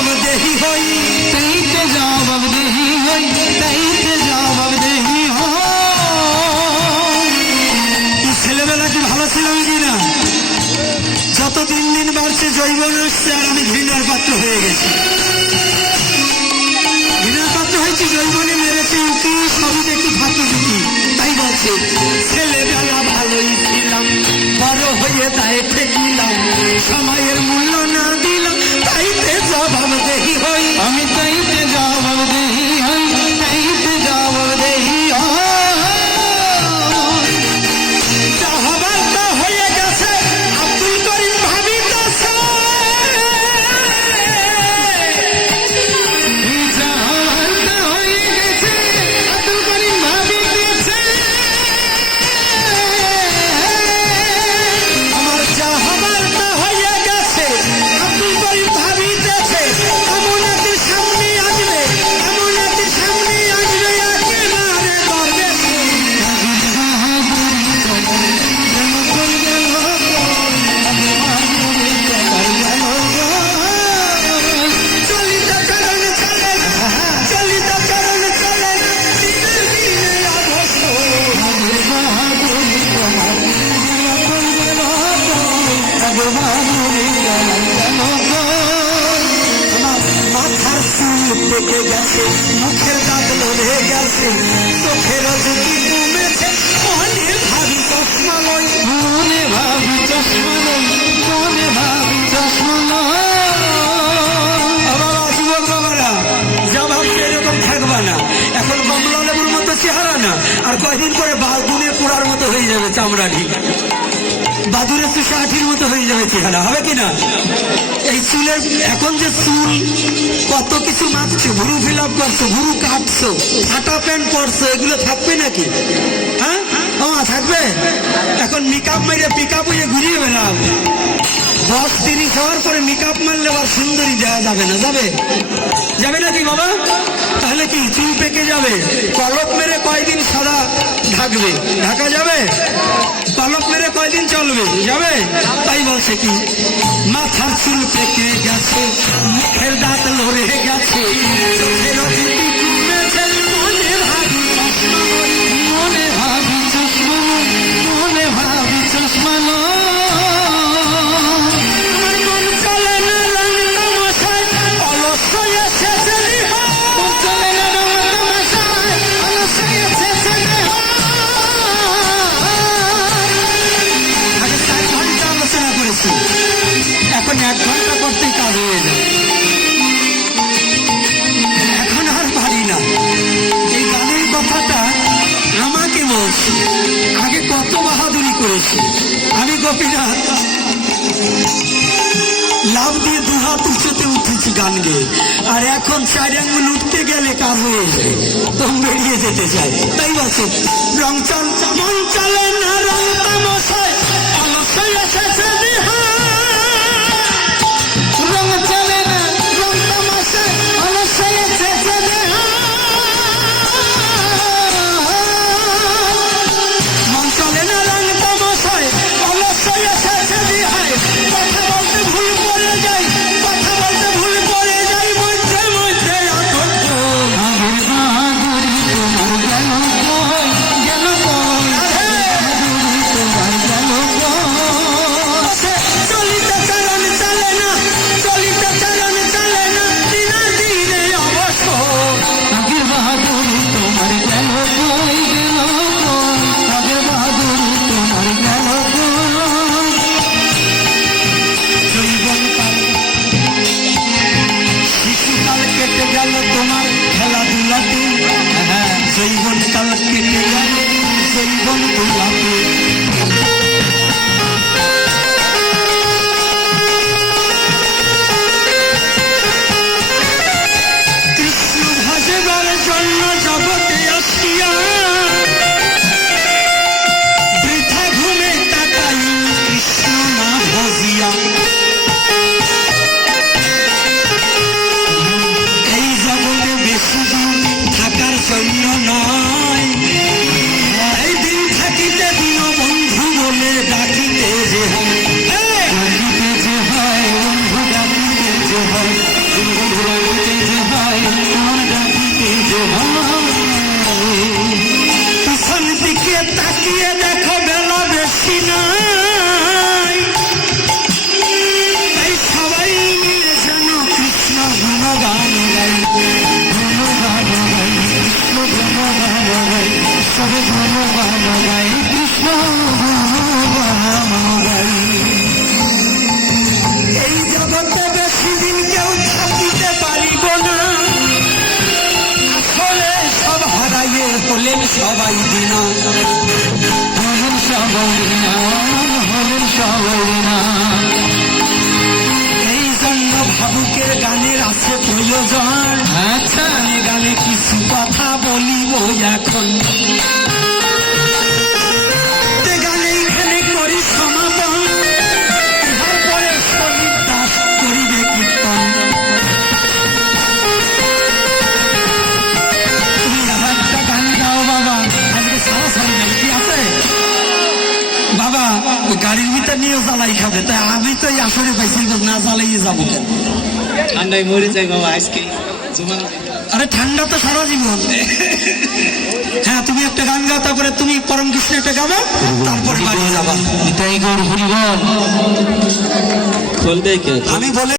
জবাব দেহি হই, তাইতে জবাব দেহি হই, তাইতে জবাব দেহি হই। ছেলেবেলা কি ভালো ছিলাম কিনা? যত দিন দিন বাড়ছে যৌবন আসছে আর আমি ঘৃণার পাত্র হয়ে গেছি। ঘৃণার পাত্র হয়েছি, যৌবনে মেরেছে উঁকি, সবই দেখি ফাঁকি ঝুঁকি। তাই বলছে ছেলেবেলা ভালোই ছিলাম, বড় হয়ে দায়ে ঠেকিলাম, সময়ের মূল্য না দিলাম, তাইতে জবাব দেহি হই। আমি তাইতে জবাব দেহি হই, তাইতে জবাব দেহি হই। যা হবার তা হয়ে গেছে, আব্দুল করিম ভাবিতেছে। যা হবার তা হয়ে গেছে, আব্দুল করিম ভাবিতেছে। আমার যা হবার তা হয়ে গেছে, আব্দুল করিম ভাবিতেছে। এমন একদিন সামনে আসবে, এমন একদিন সামনে আসবে, একেবারে গর্বে চলিত চরণ চলে, চলিত চরণ চলে, দিনের দিনে অবশ্য মাথার চুল পেকে গেছে, মুখের দাঁত লড়ে গেছে, চোখের জ্যোতি কমেছে, মনে ভাবি চশমা লই, মনে ভাবি চশমা লই, মনে ভাবি চশমা লই। বাবা, যুবক বাবারা, যা ভাবছে এরকম থাকবা না। এখন কমলা লেবুর মতো চেহারা না, আর কয়দিন পরে বাগুনে পোড়ার মতো হয়ে যাবে চামড়াটি, বাদুরের চুষা আঠির মতো হয়ে যাবে চেহারা, হবে কিনা? এই চুলের এখন যে চুল কত কিছু মাপছো, ভুরু ফিল আপ করছো, ভুরু কাটছো, ফাটা প্যান্ট পরছো, এগুলো থাকবে নাকি? হ্যাঁ থাকবে? এখন মেকআপ মেরে পিক আপ হয়ে ঘুরিয়ে বেড়াও। 10-30 হওয়ার পরে মেকআপ মারলে আবার সুন্দরী দেওয়া যাবে না, যাবে? যাবে নাকি বাবা? তাহলে কি চুল পেকে যাবে? কলপ মেরে কয়দিন সাদা ঢাকবে, ঢাকা যাবে? কলপ মেরে কয়দিন চলবে, যাবে? তাই বলছে কি মাথার চুল পেকে গেছে, মুখের দাঁত লড়ে গেছে, চোখের জ্যোতি কমেছে, মনে ভাবি চশমা লই, মনে ভাবি চশমা লই, মনে ভাবি চশমা লই। আমার মন চলে না রং তামাশায়, অলস হয়ে শেষে রিহা। মন চলে না রং তামাশায়, অলস হয়ে শেষে রিহা। আগে 4 ঘন্টা আলোচনা করেছি, এখন 1 ঘন্টা করতেই কাজ হয়ে যায়। এখন আর পারি না। এই গানের কথাটা আমাকে বলছি, আগে কত বাহাদুরি করেছি আমি। গোপীনাথ লাভ দিয়ে 2 হাত উঁচুতে উঠেছি গান গেয়ে, আর এখন 4 আঙ্গুল উঠতে গেলে কাজ হয়ে যায়, দম বেরিয়ে যেতে চাই। তাই বলছে রং চল মন চলে না রং তামাশায়, অলস হয়ে শেষে রিহা। রং চলে না রং তামাশায়, অলস হয়ে শেষে রিহা। মন চলে না রং তামাশায়, অলস হয়ে শেষে রিহায়। কথা বলতে ভুল করে যাই, কথা বলতে ভুল করে যাই, মধ্যে মধ্যে আতঙ্ক। আগের বাহাদুরি তোমার গেল কই, গেল কই, বাহাদুরি তোমার গেল কই। হলেন সবাই দিনা, হলেন সবাই দিনা, হলেন সবাই দিনা। এই জন্য ভাবুকের গানের আছে প্রয়োজন। আচ্ছা, গানে গানে কিছু কথা বলিব এখন, তে গানে এখানে করি সমাপন। ইহার পরে সলিল দাস করিবে কীর্তন। তুমি আর একটা গান গাও বাবা, আজকে সারাসারি যাই, কি আছে বাবা? ওই গাড়ির ভিতর নিয়ে জ্বালাই খাবে, তাই আমি তো এই আসরে পাইছি না জ্বালাইয়ে যাবো কেন? ঠান্ডায় মরে যাই বাবা আজকে। আরে ঠান্ডা তো সারা জীবন। হ্যাঁ, তুমি একটা গান গাও, তারপরে তুমি পরম কৃষ্ণ একটা গাবো, তারপরে বাড়ি যাবা। এটাই গৌর হরিবল। আমি বলে